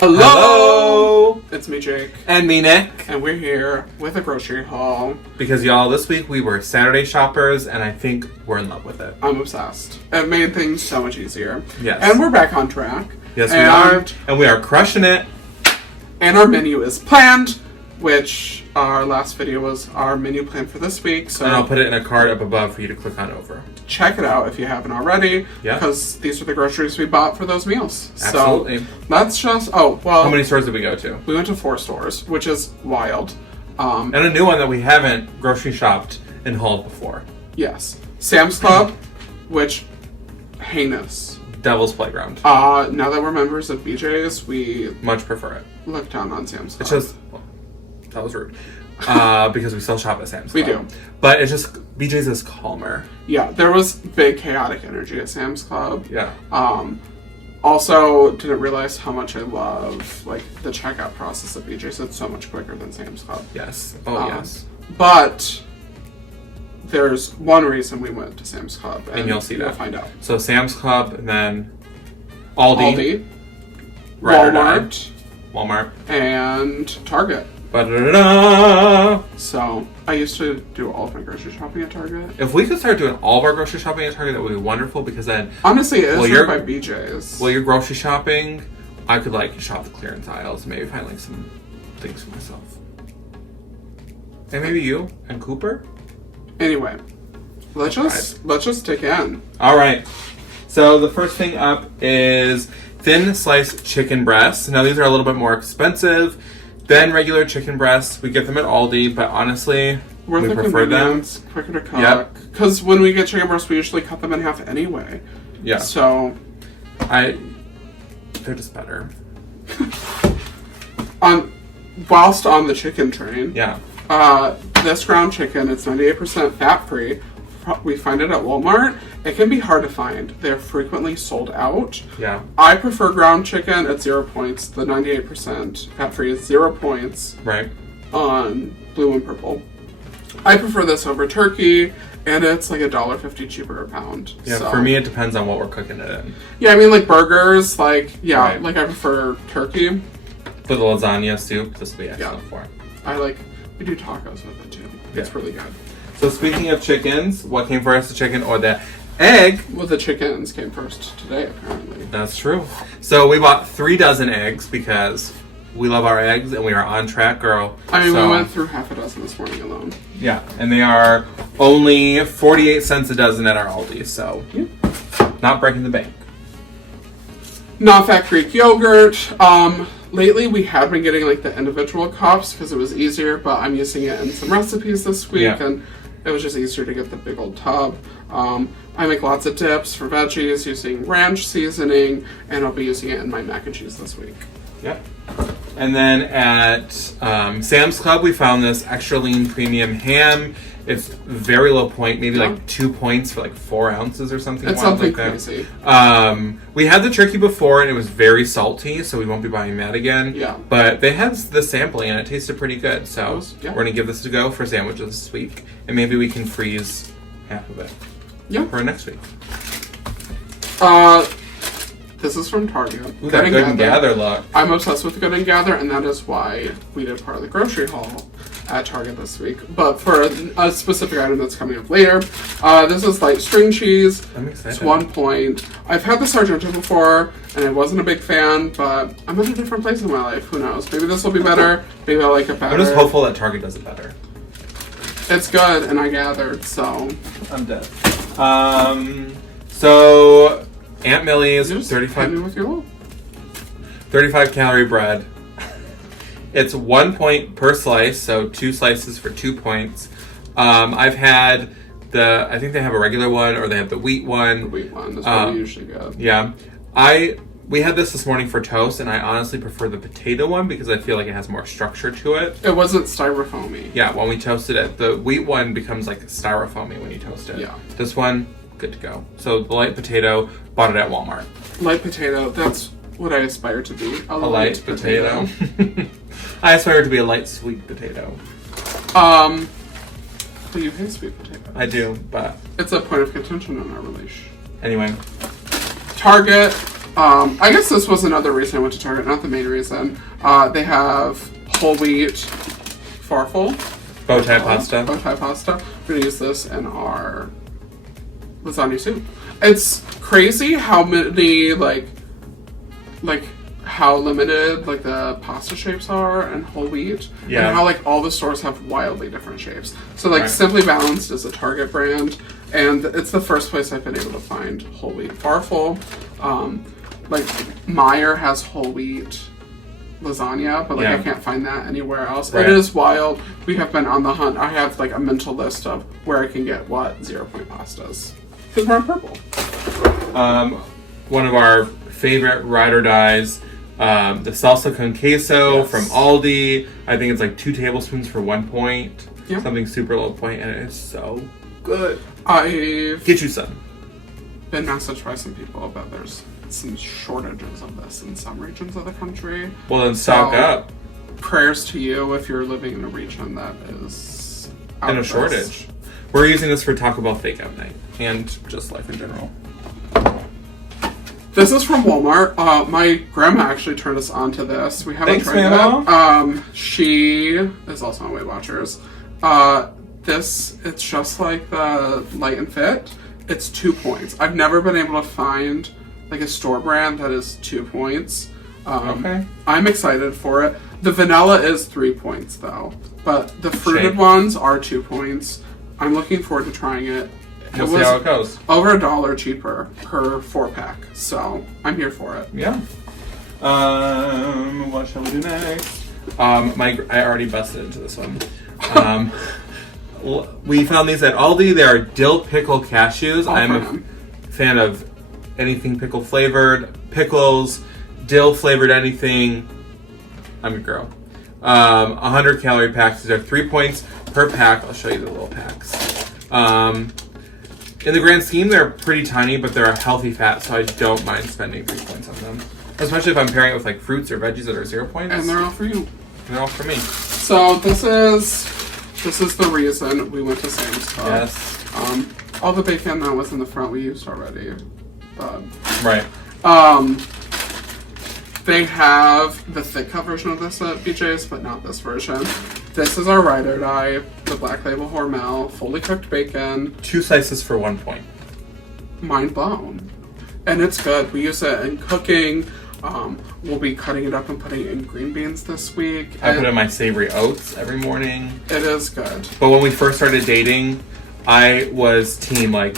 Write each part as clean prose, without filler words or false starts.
Hello! It's me, Jake. And me, Nick. And we're here with a grocery haul. Because, y'all, this week we were Saturday shoppers, and I think we're in love with it. I'm obsessed. It made things so much easier. Yes. And we're back on track. Yes, we are. And we are crushing it. And our menu is planned, which our last video was our menu plan for this week. So and I'll put it in a card up above for you to click on over. Check it out if you haven't already. Yeah. Because these are the groceries we bought for those meals. Absolutely. So let's just... Oh, well... How many stores did we go to? We went to 4 stores, which is wild. And a new one that we haven't grocery shopped and hauled before. Yes. Sam's Club, which... heinous. Devil's Playground. Now that we're members of BJ's, we... much prefer it. look down on Sam's Club. It's just... Well, that was rude. Because we still shop at Sam's Club. We do. But it's just... BJ's is calmer. Yeah, there was big chaotic energy at Sam's Club. Yeah. Also, didn't realize how much I love, like, the checkout process at BJ's. It's so much quicker than Sam's Club. Yes. Oh, yes. But... there's one reason we went to Sam's Club. And you'll see that. You'll find out. So Sam's Club, and then Aldi. Walmart. Walmart. And Target. Ba-da-da-da. So, I used to do all of my grocery shopping at Target. If we could start doing all of our grocery shopping at Target, that would be wonderful, because then... honestly, it is right by BJ's. While you're grocery shopping, I could, like, shop the clearance aisles and maybe find, like, some things for myself. And maybe you and Cooper? Anyway, let's just dig in. All right. So the first thing up is thin sliced chicken breasts. Now these are a little bit more expensive than regular chicken breasts. We get them at Aldi, but honestly, we prefer them. Quicker to cook. Because when we get chicken breasts, we usually cut them in half anyway. Yeah. So, they're just better. Whilst on the chicken train. Yeah. This ground chicken, it's 98% fat-free. We find it at Walmart. It can be hard to find. They're frequently sold out. Yeah. I prefer ground chicken at 0 points. The 98% fat-free is 0 points. Right. On blue and purple. I prefer this over turkey, and it's like $1.50 cheaper a pound. Yeah, so. For me, it depends on what we're cooking it in. Yeah, I mean, like burgers, like, yeah, right. Like I prefer turkey. For the lasagna soup, this will be excellent for it. We do tacos with it too. Yeah. It's really good. So speaking of chickens, what came first, the chicken or the egg? Well, the chickens came first today, apparently. That's true. So we bought 3 dozen eggs because we love our eggs and we are on track, girl. I mean, we went through half a dozen this morning alone. Yeah, and they are only 48 cents a dozen at our Aldi, so not breaking the bank. Non-fat Greek yogurt. Lately, we have been getting like the individual cups because it was easier, but I'm using it in some recipes this week, and it was just easier to get the big old tub. I make lots of dips for veggies using ranch seasoning, and I'll be using it in my mac and cheese this week. Yep. And then at Sam's Club, we found this extra lean premium ham. It's very low point, maybe like 2 points for like 4 ounces or something. It's something like crazy. We had the turkey before and it was very salty, so we won't be buying that again. Yeah. But they had the sampling and it tasted pretty good, so we're going to give this a go for sandwiches this week. And maybe we can freeze half of it for next week. This is from Target. Ooh, that Good and Gather look. I'm obsessed with Good and Gather, and that is why we did part of the grocery haul at Target this week. But for a specific item that's coming up later, this is light string cheese. I'm excited. It's 1 point. I've had the Sargento before, and I wasn't a big fan, but I'm in a different place in my life. Who knows? Maybe this will be better. Maybe I like it better. I'm just hopeful that Target does it better. It's good, and I gathered, so... I'm dead. So... Aunt Millie's 35 calorie bread. It's 1 point per slice, so 2 slices for 2 points. I've had I think they have a regular one or they have the wheat one. The wheat one is what we usually get. Yeah. We had this morning for toast, and I honestly prefer the potato one because I feel like it has more structure to it. It wasn't styrofoamy. Yeah, when we toasted it, the wheat one becomes like styrofoamy when you toast it. Yeah. This one, good to go. So the light potato, bought it at Walmart. Light potato, that's what I aspire to be. A light potato. I aspire to be a light sweet potato. But you hate sweet potato. I do, but... it's a point of contention in our relation. Anyway. Target, I guess this was another reason I went to Target, not the main reason. They have whole wheat Flavorful. Bow tie pasta. Bow tie pasta. We're going to use this in our lasagna soup. It's crazy how many, like how limited, like, the pasta shapes are and whole wheat. Yeah. And how, like, all the stores have wildly different shapes. So, like, Right. Simply Balanced is a Target brand, and it's the first place I've been able to find whole wheat Flavorful. Like, Meyer has whole wheat lasagna, but, like, Yeah. I can't find that anywhere else. Right. It is wild. We have been on the hunt. I have, like, a mental list of where I can get what 0-point pastas. Because we're on purple. One of our favorite ride or dies, the salsa con queso Yes. from Aldi. I think it's like 2 tablespoons for 1 point. Yeah. Something super low point, and it is so good. I've Get you some. been messaged by some people that there's some shortages of this in some regions of the country. Well, then stock So, up. Prayers to you if you're living in a region that is out In a of this. shortage. We're using this for Taco Bell fake out night and just life in general. This is from Walmart. My grandma actually turned us on to this. We haven't Thanks, tried Grandma. it. She is also on Weight Watchers. It's just like the Light and Fit. It's 2 points. I've never been able to find like a store brand that is 2 points. Okay. I'm excited for it. The vanilla is 3 points though, but the fruited Shake. ones are 2 points. I'm looking forward to trying it. We'll see how it goes. Over $1 cheaper per 4-pack, so I'm here for it. Yeah. What shall we do next? I already busted into this one. We found these at Aldi. They are dill pickle cashews. I'm a fan of anything pickle flavored, pickles, dill flavored anything. I'm a girl. 100 calorie packs. These are 3 points per pack. I'll show you the little packs. In the grand scheme, they're pretty tiny, but they're a healthy fat, so I don't mind spending 3 points on them. Especially if I'm pairing it with like fruits or veggies that are 0 points. And they're all for you. They're all for me. So this is the reason we went to Sam's Club. Yes. All the bacon that was in the front we used already. But, Right. they have the thick cut version of this at BJ's, but not this version. This is our ride or die, the Black Label Hormel, fully cooked bacon. 2 slices for 1 point. Mind blown. And it's good. We use it in cooking. We'll be cutting it up and putting it in green beans this week. I put in my savory oats every morning. It is good. But when we first started dating, I was team like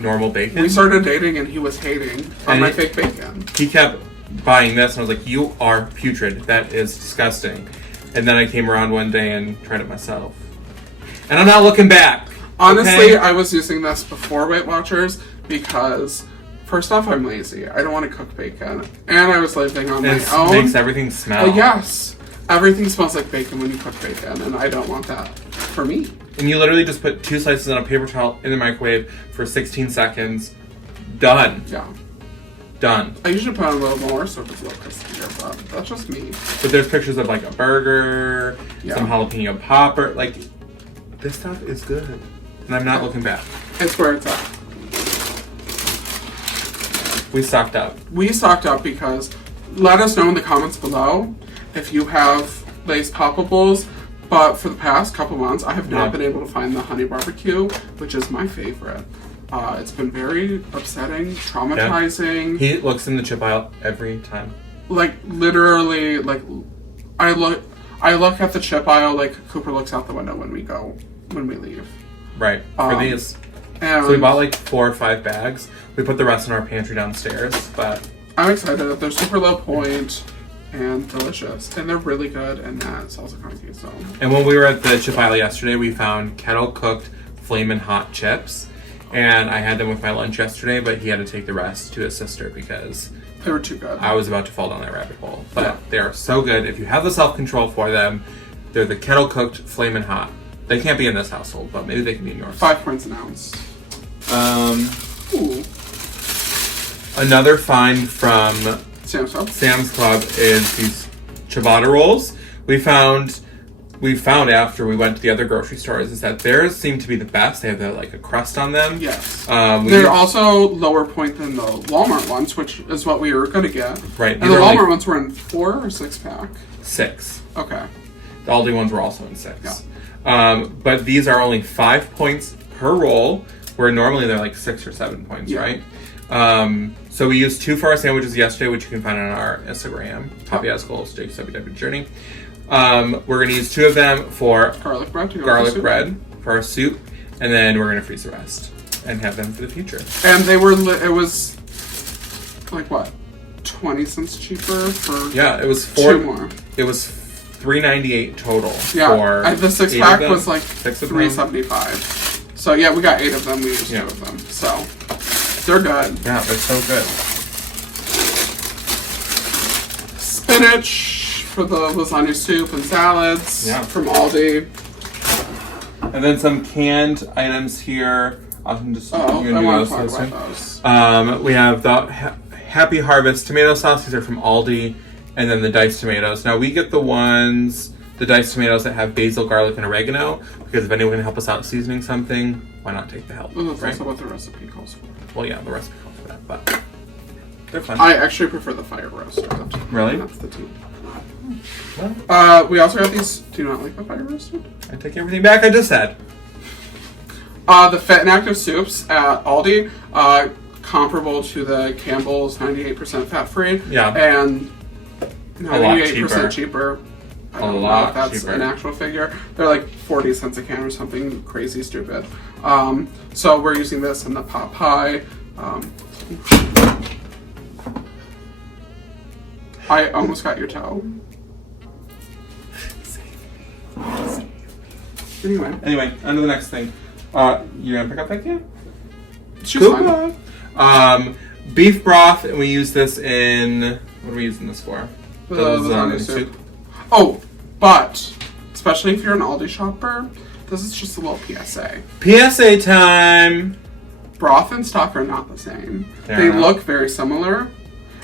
normal bacon. We started dating and he was hating on And my it- fake bacon. He kept buying this, and I was like, "You are putrid. That is disgusting." And then I came around one day and tried it myself, and I'm not looking back. Honestly, okay? I was using this before Weight Watchers because, first off, I'm lazy. I don't want to cook bacon. And I was living on And my it own. makes everything smell. Yes. Everything smells like bacon when you cook bacon, and I don't want that for me. And you literally just put 2 slices on a paper towel in the microwave for 16 seconds. Done. Yeah. Done. I usually put on a little more so it's a little crispier, but that's just me. But there's pictures of like a burger, Yeah. some jalapeno popper. Like, this stuff is good. And I'm not looking back. It's where it's at. We stocked up. We stocked up because let us know in the comments below if you have Lay's Poppables. But for the past couple months, I have not Yeah. been able to find the honey barbecue, which is my favorite. It's been very upsetting, traumatizing. He looks in the chip aisle every time. Like literally, like I look at the chip aisle like Cooper looks out the window when we leave. Right. For these. And So we bought like 4 or 5 bags. We put the rest in our pantry downstairs, but I'm excited. They're super low point and delicious, and they're really good. And that salsa con queso. and when we were at the chip aisle yesterday, we found kettle cooked flamin' hot chips. And I had them with my lunch yesterday, but he had to take the rest to his sister because They were too good. I was about to fall down that rabbit hole. But Yeah. they are so good. If you have the self-control for them, they're the kettle cooked flamin' hot. They can't be in this household, but maybe they can be in yours. 5 points an ounce. Ooh. Another find from Sam's Club. Sam's Club is these ciabatta rolls. We found we found after we went to the other grocery stores is that theirs seem to be the best. They have a crust on them. Yes. They're also lower point than the Walmart ones, which is what we were going to get. Right. And the Walmart ones were in 4 or 6 pack? 6. Okay. The Aldi ones were also in 6. Yeah. But these are only 5 points per roll, where normally they're like 6 or 7 points, right? So we used 2 for our sandwiches yesterday, which you can find on our Instagram, Poppy Has Goals, Jake's WW Journey. We're going to use 2 of them for garlic bread for our soup, and then we're going to freeze the rest and have them for the future. And they were, it was like what, 20 cents cheaper for it was 2 more. It was $3.98 total. Yeah, the 6 pack was like $3.75. So yeah, we got 8 of them. We used 2 of them. So they're good. Yeah, they're so good. Spinach for the lasagna soup and salads from Aldi. And then some canned items here. I can just I want to talk about those. We have the Happy Harvest tomato sauce. These are from Aldi. And then the diced tomatoes. Now we get the diced tomatoes that have basil, garlic, and oregano, because if anyone can help us out seasoning something, why not take the help? Well, that's also what the recipe calls for. Well, yeah, the recipe calls for that, but they're fun. I actually prefer the fire roasted. Really? That's the tea. Well, we also got these. Do you not like the fire roasted? I take everything back I just said. The Fit and Active soups at Aldi, comparable to the Campbell's 98% fat-free. Yeah. And 98% cheaper. I don't know if that's cheaper. An actual figure. They're like 40 cents a can or something crazy stupid. So we're using this in the pot pie. I almost got your toe. Anyway, on to the next thing. You're gonna pick up that can? She's fine. Beef broth, and we use this in. What are we using this for? The lasagna soup. Oh, but especially if you're an Aldi shopper, this is just a little PSA. PSA time. Broth and stock are not the same. They look very similar,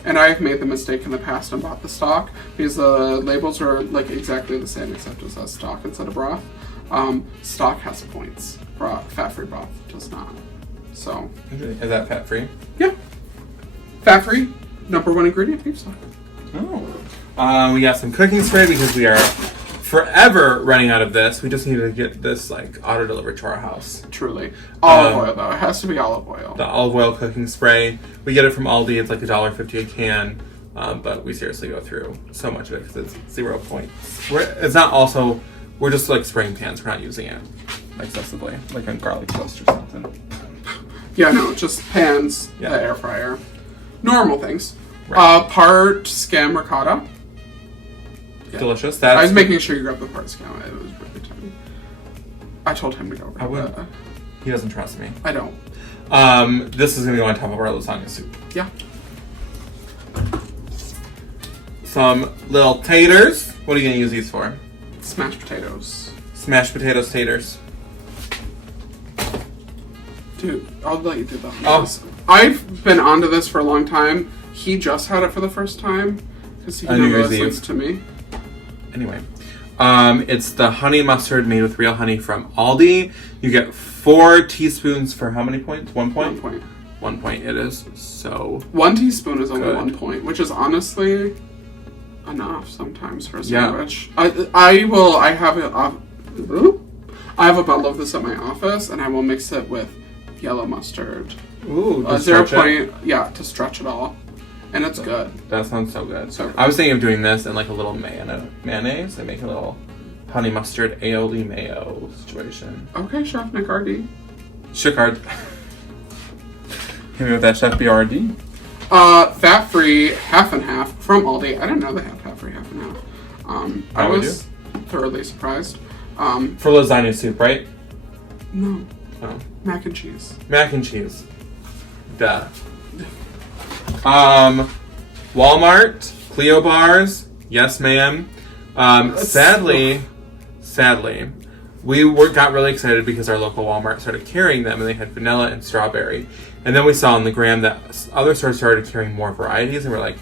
and I've made the mistake in the past and bought the stock because the labels are like exactly the same except it says stock instead of broth. Stock has points. Fat-free broth does not. So is that fat-free? Yeah. Fat-free, #1 ingredient, beef stock. Oh. We got some cooking spray because we are forever running out of this. We just need to get this auto delivered to our house. Truly. Olive oil though. It has to be olive oil. The olive oil cooking spray. We get it from Aldi. It's like $1.50 a can. But we seriously go through so much of it because it's 0 points. It's not also, we're just spraying pans. We're not using it excessively, like on garlic toast or something. Yeah, no, just pans, the air fryer. Normal things. Right. Part scam ricotta. Yeah. Delicious. I was making sure you grabbed the part scam. It was really tiny. I told him to go grab it. He doesn't trust me. I don't. This is going to go on top of our lasagna soup. Yeah. Some little taters. What are you going to use these for? Smashed potatoes. Smashed potatoes taters. Dude, I'll let you do that. I've been onto this for a long time. He just had it for the first time because he never listens to me. Anyway, it's the honey mustard made with real honey from Aldi. You get 4 teaspoons for how many points? 1 point? 1 point. 1 point. It is so 1 teaspoon is only good. 1 point, which is honestly enough sometimes for a sandwich. Yeah. I have a bottle of this at my office, and I will mix it with yellow mustard. Ooh, 0 point. Yeah, to stretch it all. And it's good. That sounds so good. So I was thinking of doing this in a little mayonnaise and make a little honey mustard ALDI mayo situation. Okay, Chef Nick RD. Chickard. Hit me with that Chef BRD. Fat-free half and half from Aldi. I didn't know they had fat-free half and half. I was thoroughly surprised. For lasagna soup, right? No. Oh. Mac and cheese. Mac and cheese. Duh. Walmart, Clio bars, yes ma'am. Sadly, we got really excited because our local Walmart started carrying them and they had vanilla and strawberry. And then we saw on the gram that other stores started carrying more varieties and we're like,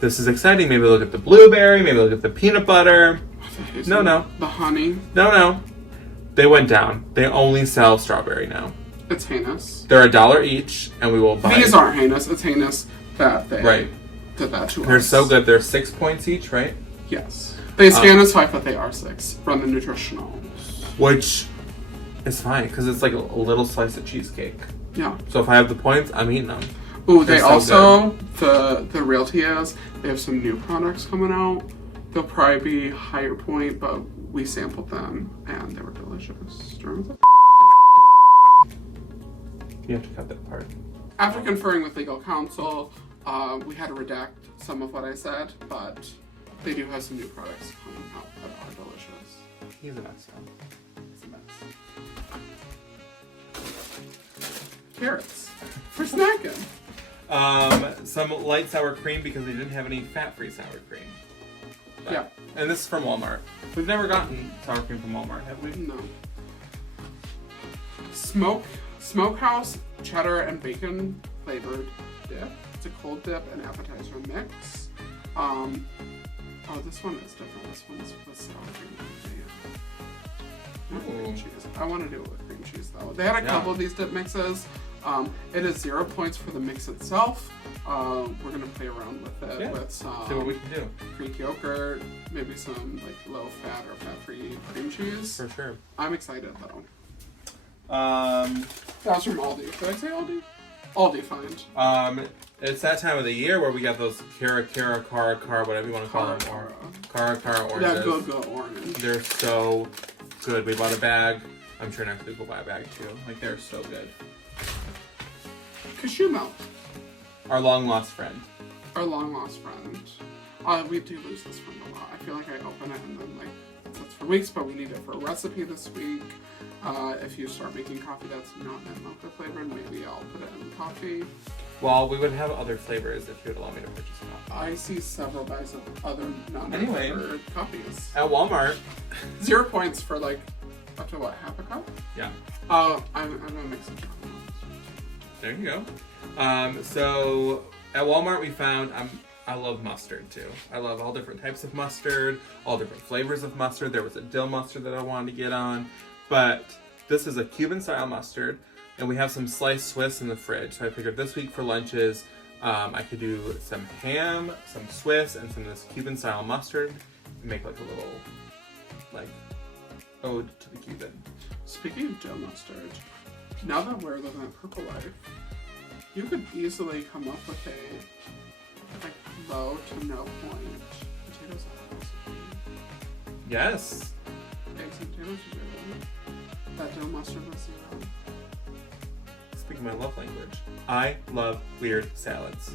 this is exciting. Maybe look at the blueberry, maybe look at the peanut butter. No. The honey. No. They went down. They only sell strawberry now. It's heinous. They're $1 each, and we will buy. These aren't heinous. It's heinous that they did that to us. They're so good. They're 6 points each, right? Yes. They scan as 5, but they are 6 from the nutritional. Which is fine, because it's like a little slice of cheesecake. Yeah. So if I have the points, I'm eating them. Ooh, they also, the realty is, they have some new products coming out. They'll probably be higher point, but we sampled them, and they were delicious. Do you remember that? You have to cut that part. After conferring with legal counsel, we had to redact some of what I said, but they do have some new products coming out that are delicious. He's a mess, though. It's a mess. Carrots. For snacking. Some light sour cream because they didn't have any fat-free sour cream. But, yeah. And this is from Walmart. We've never gotten sour cream from Walmart, have we? No. Smokehouse cheddar and bacon flavored dip. It's a cold dip and appetizer mix. Oh, this one is different. This one's with sour cream. Not cream cheese. I want to do it with cream cheese though. They had a couple of these dip mixes. It is 0 points for the mix itself. We're gonna play around with it with some see what we can do. Greek yogurt, maybe some like low fat or fat free cream cheese. For sure. I'm excited though. That's from Aldi. Did I say Aldi? Aldi find. It's that time of the year where we got those cara, whatever you want to call them. Cara oranges. That good orange. They're so good. We bought a bag. I'm sure next week we'll buy a bag too. Like, they're so good. Cashew milk. Our long lost friend. Our long lost friend. We do lose this friend a lot. I feel like I open it and then like it sits for weeks, but we need it for a recipe this week. If you start making coffee that's not mint mocha flavored, maybe I'll put it in coffee. Well, we would have other flavors if you would allow me to purchase coffee. I see several bags of other Anyway, coffees. At Walmart. 0 points for like up to what, half a cup? Yeah. I'm gonna mix some chocolate. There you go. So at Walmart we found I love mustard too. I love all different types of mustard, all different flavors of mustard. There was a dill mustard that I wanted to get on. But this is a Cuban style mustard, and we have some sliced Swiss in the fridge. So I figured this week for lunches, I could do some ham, some Swiss, and some of this Cuban style mustard, and make like a little, like, ode to the Cuban. Speaking of dill mustard, now that we're living at Purple Life, you could easily come up with a like low to no point potato salad. Yes. Eggs and potatoes are 0. That dill mustard was 0. Speaking my love language, I love weird salads.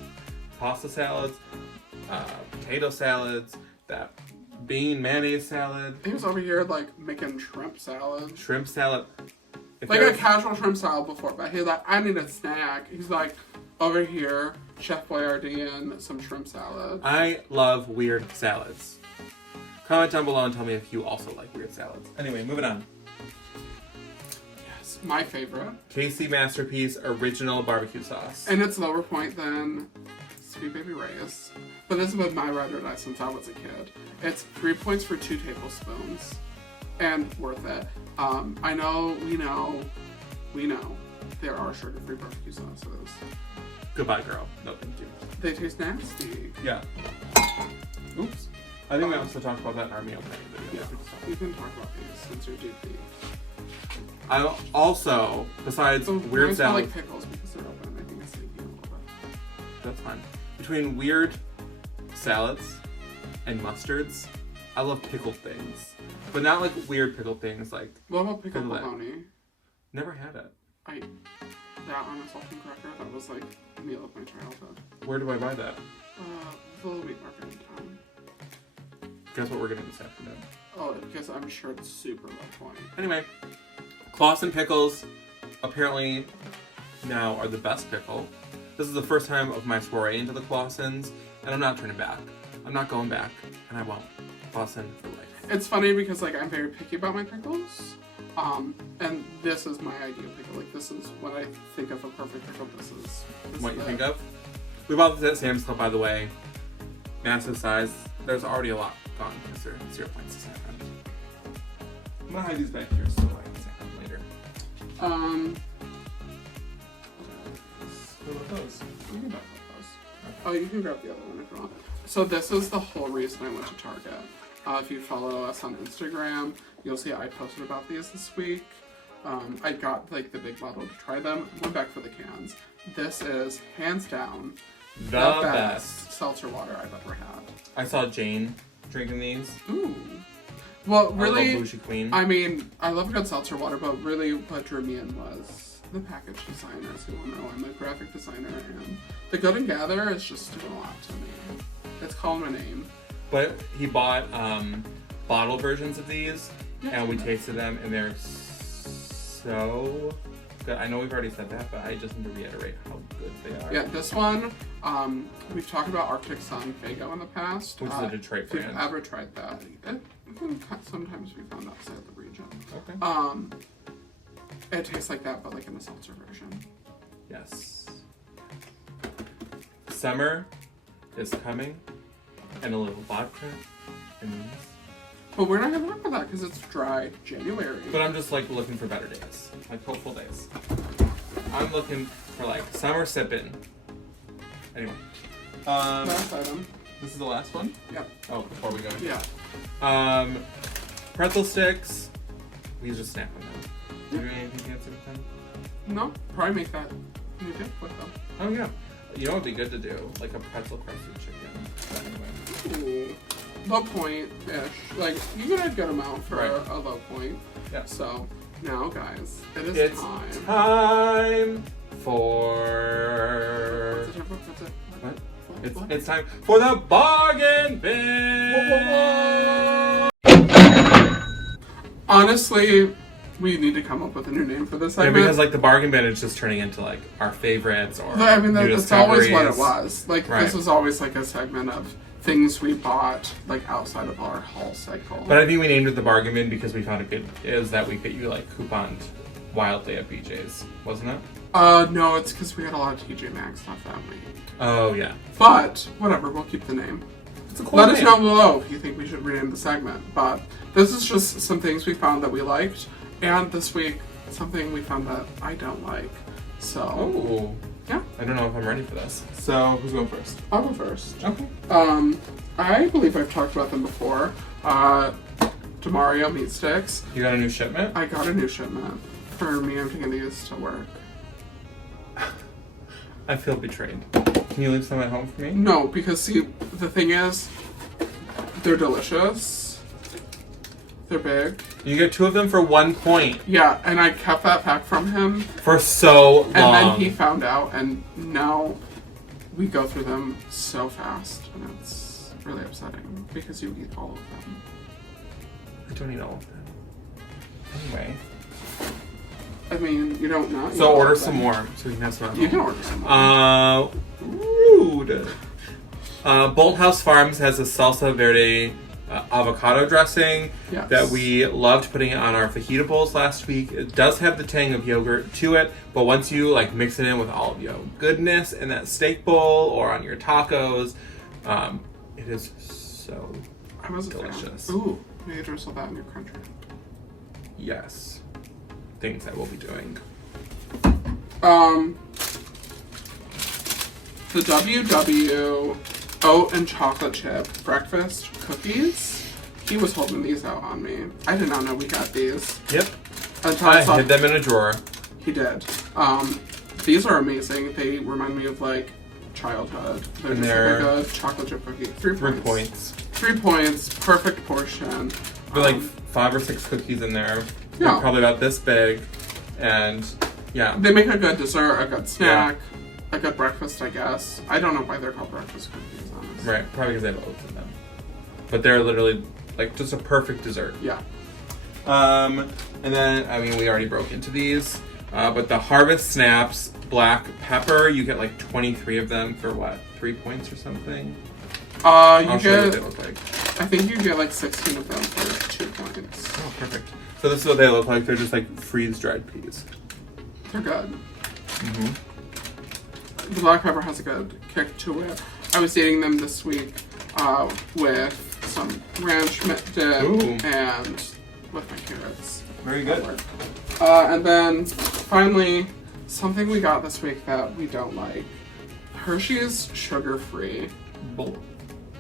Pasta salads, potato salads, that bean mayonnaise salad. He was over here like making shrimp salad. Shrimp salad. Like a casual shrimp salad before, but he's like, I need a snack. He's like, over here, Chef Boyardee and some shrimp salad. I love weird salads. Comment down below and tell me if you also like weird salads. Anyway, moving on. Yes, my favorite. KC Masterpiece Original Barbecue Sauce. And it's lower point than Sweet Baby Ray's. But this is with my ride or die since I was a kid. It's 3 points for 2 tablespoons. And worth it. I know, we know, there are sugar-free barbecue sauces. Goodbye, girl. No, thank you. They taste nasty. Yeah. Oops. I think we also talked about that in our meal planning video. Yeah, you can talk about these since you're GP. I also, besides weird salads, I salads, like pickles because they're open. I think it's taking a little bit. That's fine. Between weird salads and mustards, I love pickled things, but not like weird pickled things like. What about pickled bologna? Never had it. That on a salt and cracker, that was like a meal of my childhood. Where do I buy that? The little meat market in town. Guess what we're getting this afternoon? Oh, because I'm sure it's super low point. Anyway, Claussen pickles apparently now are the best pickle. This is the first time of my soiree into the Claussens, and I'm not turning back. I'm not going back, and I won't. Claussen for life. It's funny because like I'm very picky about my pickles. And this is my ideal pickle. Like this is when I think of a perfect pickle. This is what you think of. We bought this at Sam's Club, by the way. Massive size. There's already a lot gone because they're 0 points to 7. I'm gonna hide these back here so I can see them later. What about those? You can grab those. Oh, you can grab the other one if you want. So this is the whole reason I went to Target. If you follow us on Instagram, you'll see I posted about these this week. I got like the big bottle to try them. Went back for the cans. This is hands down The best seltzer water I've ever had. I saw Jane drinking these. Ooh. Well, really, Bougie Queen. I mean, I love a good seltzer water, but really what drew me in was the package designers who will know I'm a graphic designer, and the Good and Gather is just doing a lot to me. It's calling my name. But he bought bottle versions of these, and we tasted them, and they're so good. I know we've already said that, but I just need to reiterate how good they are. Yeah, this one, we've talked about Arctic Sun Fago in the past. Which is a Detroit if you've brand. ever tried that, sometimes we found outside the region. Okay. It tastes like that, but like in a seltzer version. Yes. Summer is coming, and a little vodka and these. But we're not gonna look for that because it's dry January. But I'm just like looking for better days, like hopeful days. I'm looking for like summer sipping. Anyway, Last item. this is the last one. Yep. Oh, before we go. Yeah. Pretzel sticks. We just snap on them. Do you do anything fancy with them? No, probably make that new dip with them. Oh yeah. You know what would be good to do? Like a pretzel crusted chicken. But anyway. Ooh. Low point-ish. Like, you get a good amount for Right. a low point. Yeah. So, now, guys, it is It's time. time for... What's it? What? It's time for the bargain bin! Honestly, we need to come up with a new name for this Yeah, segment. because like the bargain bin is just turning into like our favorites or I mean, new that's always what it discoveries. was. Like, Right. this was always like a segment of things we bought, like, outside of our haul cycle. But I think we named it the bargain bin because we found it good is that we get you like couponed wildly at BJ's, wasn't it? No, it's because we had a lot of TJ Maxx stuff that week. Oh yeah. But, whatever, we'll keep the name. It's a cool Let us name. know below if you think we should rename the segment. But this is just some things we found that we liked. And this week, something we found that I don't like. So, Oh. yeah. I don't know if I'm ready for this. So who's going first? I'll go first. Okay. I believe I've talked about them before. Demario meat sticks. You got a new shipment? I got a new shipment. For me, I'm taking these to work. I feel betrayed. Can you leave some at home for me? No, because see, the thing is, they're delicious. They're big. You get 2 of them for 1 point. Yeah, and I kept that pack from him. For so long. And then he found out, and now we go through them so fast, and it's really upsetting because you eat all of them. I don't eat all of them. Anyway. I mean, you don't know. So order some more so we can have some at home. You can order some more. Rude. Bolthouse Farms has a salsa verde avocado dressing Yes. that we loved putting on our fajita bowls last week. It does have the tang of yogurt to it, but once you like mix it in with all of your goodness in that steak bowl or on your tacos, it is so I was a fan. delicious. Ooh, maybe drizzle that in your crunch wrap. Yes. Things I will be doing. The WW oat and chocolate chip breakfast cookies. He was holding these out on me. I did not know we had these. Yep. Until I saw hid them in a drawer. He did. These are amazing. They remind me of like childhood. They're And just they're like a chocolate chip cookie. 3 3 points. points. 3 points. Perfect portion. There are like 5 or 6 cookies in there. Yeah. They're probably about this big. And yeah. They make a good dessert, a good snack, a good breakfast, I guess. I don't know why they're called breakfast cookies, honestly. Right. Probably because they have oats in them. But they're literally like just a perfect dessert. Yeah. And then, I mean, we already broke into these. But the Harvest Snaps Black Pepper, you get like 23 of them for what? 3 points or something? I'll show you what they look like. I think you get like 16 of them for 2 points. Oh, perfect. So this is what they look like. They're just like freeze-dried peas. They're good. Mm-hmm. The black pepper has a good kick to it. I was eating them this week with some ranch dip Ooh. and with my carrots. Very good. And then finally, something we got this week that we don't like. Hershey's sugar-free.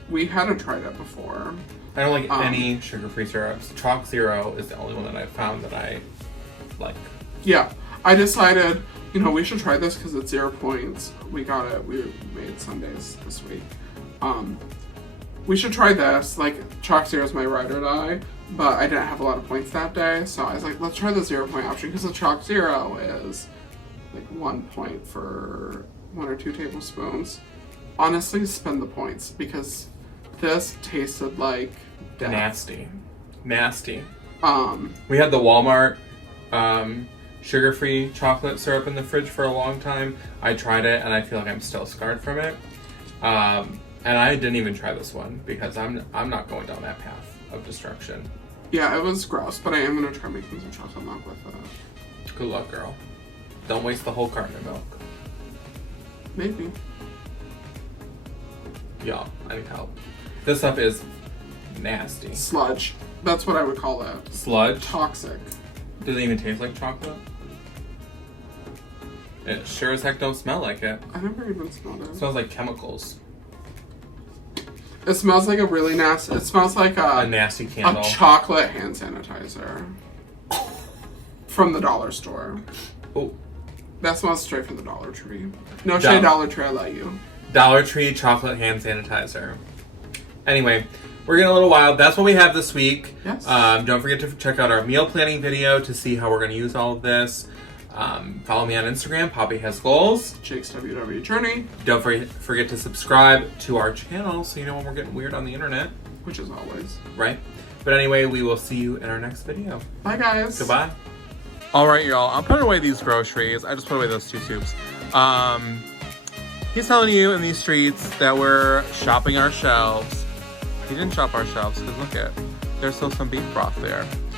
We hadn't tried it before. I don't like any sugar-free syrups. Chalk Zero is the only one that I've found that I like. Yeah, I decided, we should try this because it's 0 points. We got it. We made Sundays this week. We should try this. Like, Chalk Zero is my ride or die, but I didn't have a lot of points that day, so I was like, let's try the 0 point option because the Chalk Zero is like 1 point for 1 or 2 tablespoons. Honestly, spend the points because this tasted like death. Nasty. We had the Walmart sugar-free chocolate syrup in the fridge for a long time. I tried it and I feel like I'm still scarred from it. And I didn't even try this one because I'm not going down that path of destruction. Yeah, it was gross, but I am gonna try making some chocolate milk with it. Good luck, girl. Don't waste the whole carton of milk. Maybe. Yeah, I need help. This stuff is nasty. Sludge. That's what I would call it. Sludge? Toxic. Does it even taste like chocolate? It sure as heck don't smell like it. I never even smelled it. It smells like chemicals. It smells like a really nasty... It smells like a nasty candle. A chocolate hand sanitizer. From the dollar store. Oh. That smells straight from the Dollar Tree. No shade, Dollar Tree, I let you. Dollar Tree chocolate hand sanitizer. Anyway, we're getting a little wild. That's what we have this week. Yes. Don't forget to check out our meal planning video to see how we're going to use all of this. Follow me on Instagram, Poppy Has Goals. Jake's WW Journey. Don't forget to subscribe to our channel so you know when we're getting weird on the internet. Which is always. Right? But anyway, we will see you in our next video. Bye, guys. Goodbye. Alright, y'all. I'm putting away these groceries. I just put away those 2 soups. He's telling you in these streets that we're shopping our shelves. He didn't shop our shelves because look at, there's still some beef broth there.